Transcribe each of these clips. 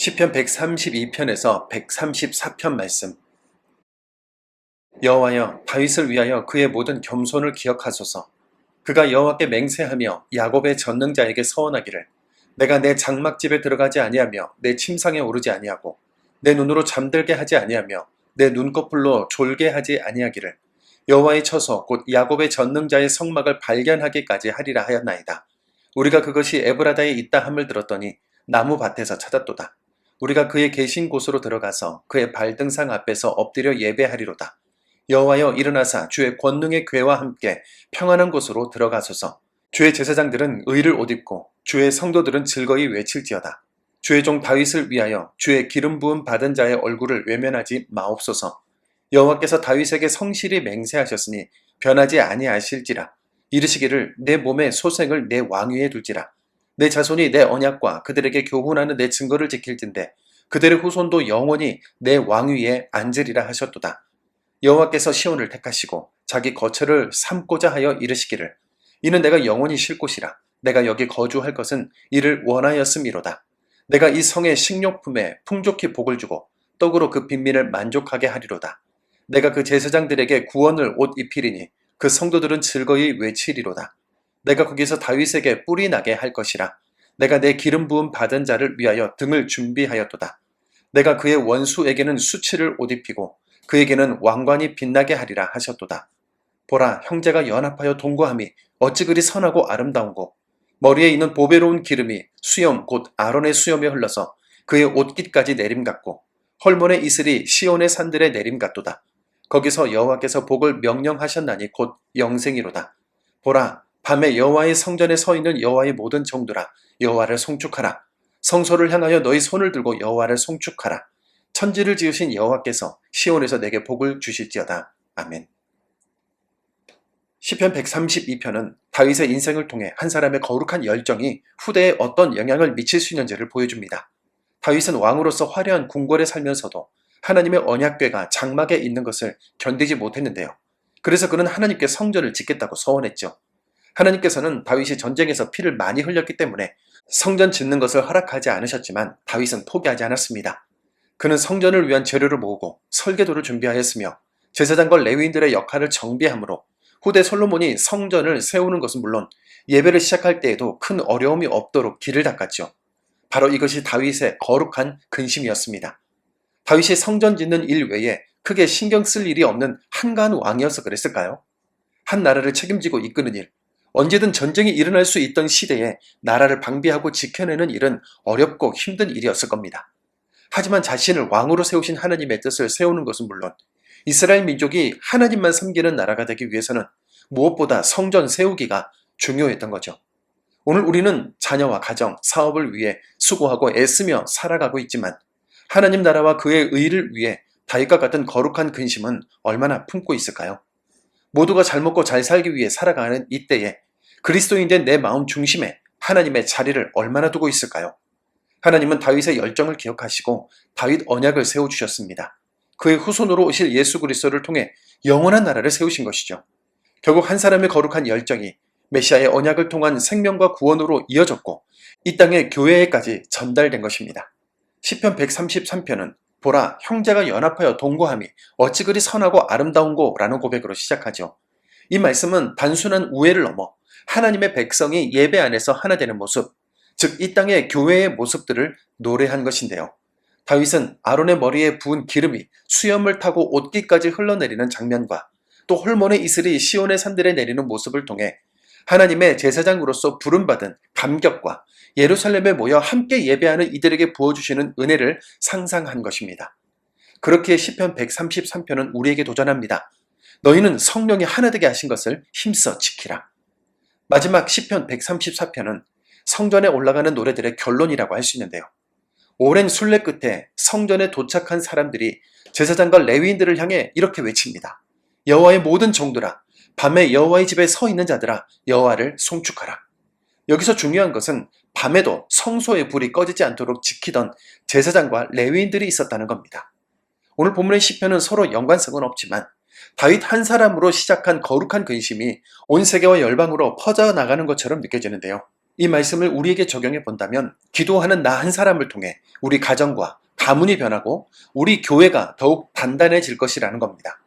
시편 132편에서 134편 말씀. 여호와여, 다윗을 위하여 그의 모든 겸손을 기억하소서. 그가 여호와께 맹세하며 야곱의 전능자에게 서원하기를, 내가 내 장막집에 들어가지 아니하며 내 침상에 오르지 아니하고 내 눈으로 잠들게 하지 아니하며 내 눈꺼풀로 졸게 하지 아니하기를 여호와의 처소 곧 야곱의 전능자의 성막을 발견하기까지 하리라 하였나이다. 우리가 그것이 에브라다에 있다 함을 들었더니 나무 밭에서 찾았도다. 우리가 그의 계신 곳으로 들어가서 그의 발등상 앞에서 엎드려 예배하리로다. 여호와여, 일어나사 주의 권능의 궤와 함께 평안한 곳으로 들어가소서. 주의 제사장들은 의를 옷 입고 주의 성도들은 즐거이 외칠지어다. 주의 종 다윗을 위하여 주의 기름 부음 받은 자의 얼굴을 외면하지 마옵소서. 여호와께서 다윗에게 성실히 맹세하셨으니 변하지 아니하실지라. 이르시기를, 내 몸의 소생을 내 왕위에 둘지라. 내 자손이 내 언약과 그들에게 교훈하는 내 증거를 지킬진대 그들의 후손도 영원히 내 왕위에 앉으리라 하셨도다. 여호와께서 시온을 택하시고 자기 거처를 삼고자 하여 이르시기를, 이는 내가 영원히 쉴 곳이라. 내가 여기 거주할 것은 이를 원하였음이로다. 내가 이 성의 식료품에 풍족히 복을 주고 떡으로 그 빈민을 만족하게 하리로다. 내가 그 제사장들에게 구원을 옷 입히리니 그 성도들은 즐거이 외치리로다. 내가 거기서 다윗에게 뿔이 나게 할 것이라. 내가 내 기름 부음 받은 자를 위하여 등을 준비하였도다. 내가 그의 원수에게는 수치를 옷 입히고 그에게는 왕관이 빛나게 하리라 하셨도다. 보라, 형제가 연합하여 동거함이 어찌 그리 선하고 아름다운고, 머리에 있는 보배로운 기름이 수염 곧 아론의 수염에 흘러서 그의 옷깃까지 내림 같고, 헐몬의 이슬이 시온의 산들에 내림 같도다. 거기서 여호와께서 복을 명령하셨나니 곧 영생이로다. 보라, 밤에 여호와의 성전에 서 있는 여호와의 모든 종들아, 여호와를 송축하라. 성소를 향하여 너희 손을 들고 여호와를 송축하라. 천지를 지으신 여호와께서 시온에서 내게 복을 주실지어다. 아멘. 시편 132편은 다윗의 인생을 통해 한 사람의 거룩한 열정이 후대에 어떤 영향을 미칠 수 있는지를 보여줍니다. 다윗은 왕으로서 화려한 궁궐에 살면서도 하나님의 언약궤가 장막에 있는 것을 견디지 못했는데요. 그래서 그는 하나님께 성전을 짓겠다고 서원했죠. 하나님께서는 다윗이 전쟁에서 피를 많이 흘렸기 때문에 성전 짓는 것을 허락하지 않으셨지만 다윗은 포기하지 않았습니다. 그는 성전을 위한 재료를 모으고 설계도를 준비하였으며 제사장과 레위인들의 역할을 정비함으로 후대 솔로몬이 성전을 세우는 것은 물론 예배를 시작할 때에도 큰 어려움이 없도록 길을 닦았죠. 바로 이것이 다윗의 거룩한 근심이었습니다. 다윗이 성전 짓는 일 외에 크게 신경 쓸 일이 없는 한가한 왕이어서 그랬을까요? 한 나라를 책임지고 이끄는 일, 언제든 전쟁이 일어날 수 있던 시대에 나라를 방비하고 지켜내는 일은 어렵고 힘든 일이었을 겁니다. 하지만 자신을 왕으로 세우신 하나님의 뜻을 세우는 것은 물론 이스라엘 민족이 하나님만 섬기는 나라가 되기 위해서는 무엇보다 성전 세우기가 중요했던 거죠. 오늘 우리는 자녀와 가정, 사업을 위해 수고하고 애쓰며 살아가고 있지만 하나님 나라와 그의 의를 위해 다윗과 같은 거룩한 근심은 얼마나 품고 있을까요? 모두가 잘 먹고 잘 살기 위해 살아가는 이때에 그리스도인된 내 마음 중심에 하나님의 자리를 얼마나 두고 있을까요? 하나님은 다윗의 열정을 기억하시고 다윗 언약을 세워주셨습니다. 그의 후손으로 오실 예수 그리스도를 통해 영원한 나라를 세우신 것이죠. 결국 한 사람의 거룩한 열정이 메시아의 언약을 통한 생명과 구원으로 이어졌고 이 땅의 교회에까지 전달된 것입니다. 시편 133편은 보라, 형제가 연합하여 동거함이 어찌 그리 선하고 아름다운고 라는 고백으로 시작하죠. 이 말씀은 단순한 우애를 넘어 하나님의 백성이 예배 안에서 하나 되는 모습, 즉 이 땅의 교회의 모습들을 노래한 것인데요. 다윗은 아론의 머리에 부은 기름이 수염을 타고 옷깃까지 흘러내리는 장면과 또 홀몬의 이슬이 시온의 산들에 내리는 모습을 통해 하나님의 제사장으로서 부름받은 감격과 예루살렘에 모여 함께 예배하는 이들에게 부어주시는 은혜를 상상한 것입니다. 그렇게 시편 133편은 우리에게 도전합니다. 너희는 성령이 하나 되게 하신 것을 힘써 지키라. 마지막 시편 134편은 성전에 올라가는 노래들의 결론이라고 할 수 있는데요. 오랜 순례 끝에 성전에 도착한 사람들이 제사장과 레위인들을 향해 이렇게 외칩니다. 여호와의 모든 종들아, 밤에 여호와의 집에 서 있는 자들아, 여호와를 송축하라. 여기서 중요한 것은 밤에도 성소의 불이 꺼지지 않도록 지키던 제사장과 레위인들이 있었다는 겁니다. 오늘 본문의 시편은 서로 연관성은 없지만 다윗 한 사람으로 시작한 거룩한 근심이 온 세계와 열방으로 퍼져나가는 것처럼 느껴지는데요. 이 말씀을 우리에게 적용해 본다면 기도하는 나 한 사람을 통해 우리 가정과 가문이 변하고 우리 교회가 더욱 단단해질 것이라는 겁니다.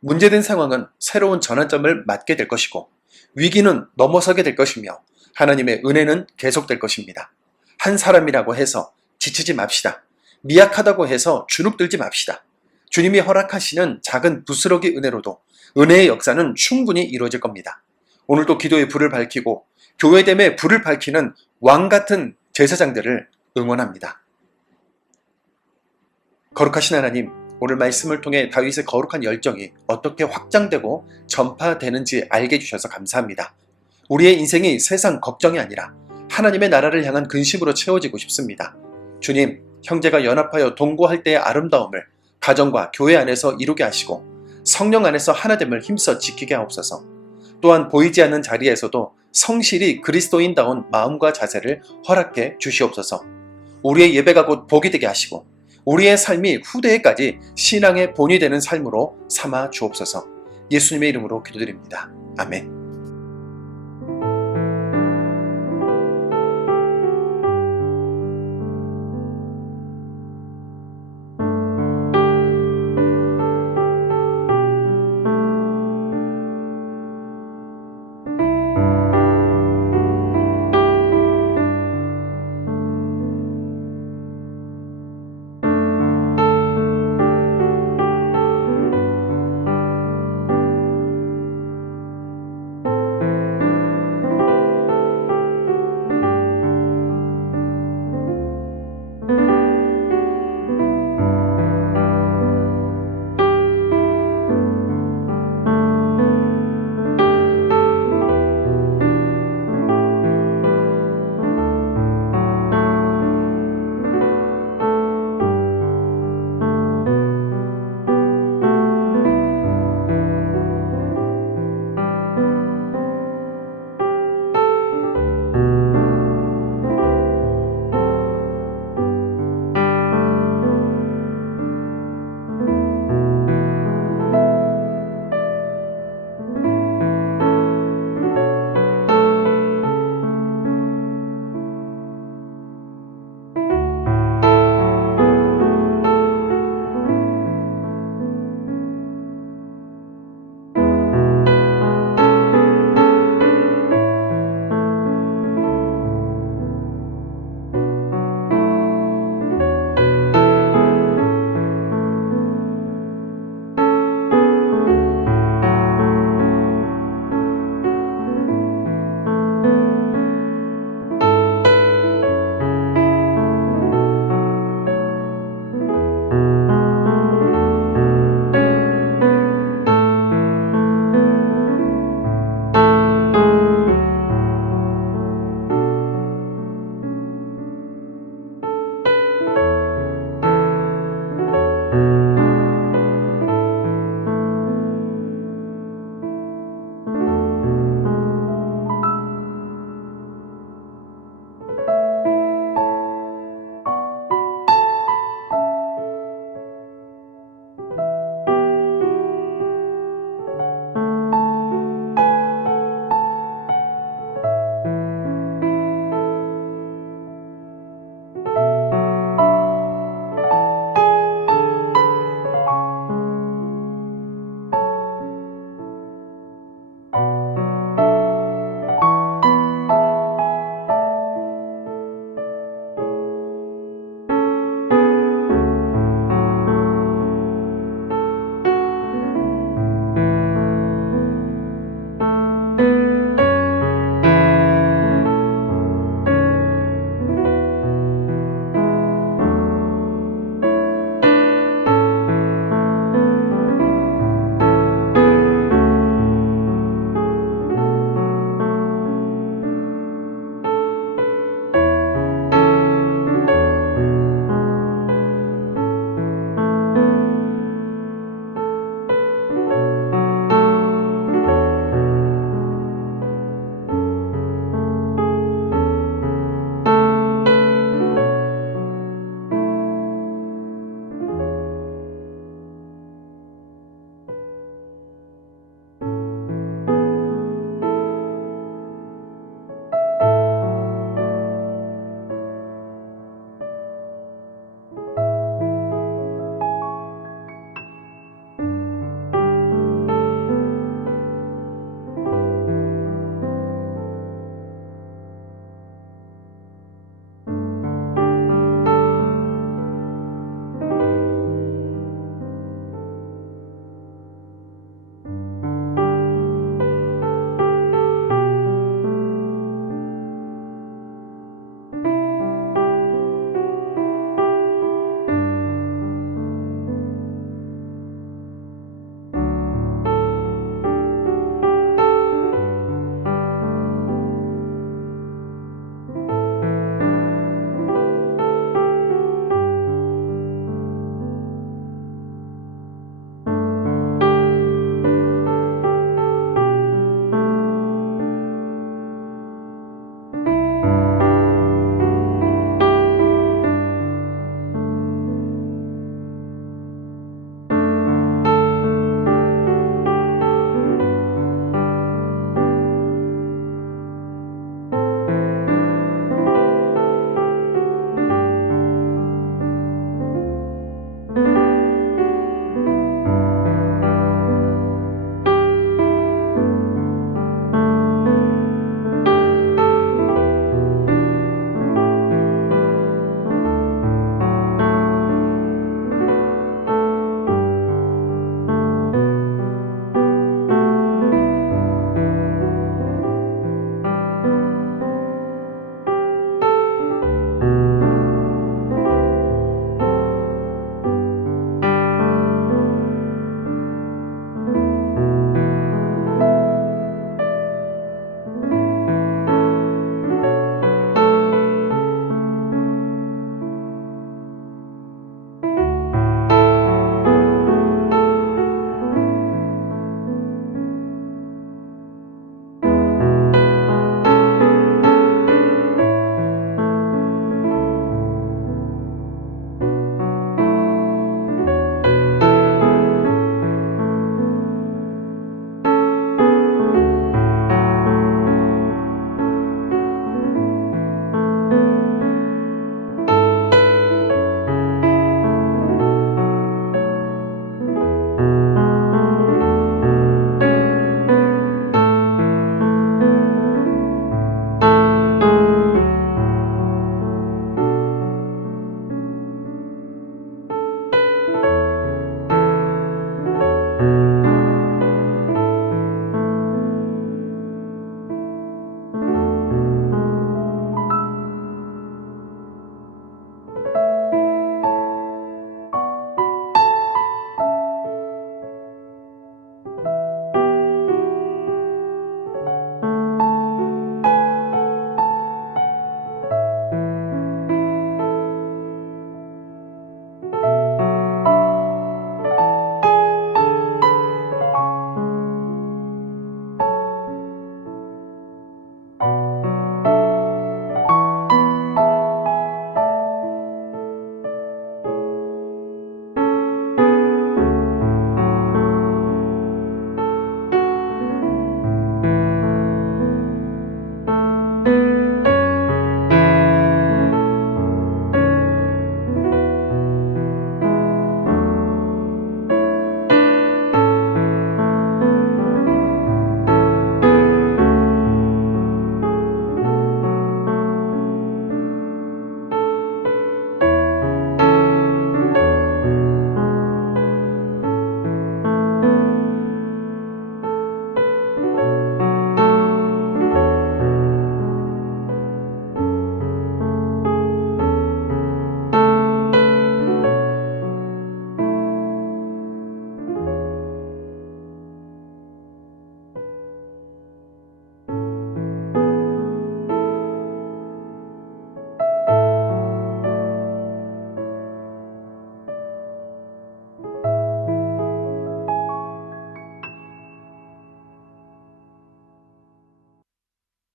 문제된 상황은 새로운 전환점을 맞게 될 것이고 위기는 넘어서게 될 것이며 하나님의 은혜는 계속될 것입니다. 한 사람이라고 해서 지치지 맙시다. 미약하다고 해서 주눅들지 맙시다. 주님이 허락하시는 작은 부스러기 은혜로도 은혜의 역사는 충분히 이루어질 겁니다. 오늘도 기도의 불을 밝히고 교회됨의 불을 밝히는 왕 같은 제사장들을 응원합니다. 거룩하신 하나님, 오늘 말씀을 통해 다윗의 거룩한 열정이 어떻게 확장되고 전파되는지 알게 해주셔서 감사합니다. 우리의 인생이 세상 걱정이 아니라 하나님의 나라를 향한 근심으로 채워지고 싶습니다. 주님, 형제가 연합하여 동거할 때의 아름다움을 가정과 교회 안에서 이루게 하시고 성령 안에서 하나됨을 힘써 지키게 하옵소서. 또한 보이지 않는 자리에서도 성실히 그리스도인다운 마음과 자세를 허락해 주시옵소서. 우리의 예배가 곧 복이 되게 하시고 우리의 삶이 후대에까지 신앙의 본이 되는 삶으로 삼아 주옵소서. 예수님의 이름으로 기도드립니다. 아멘.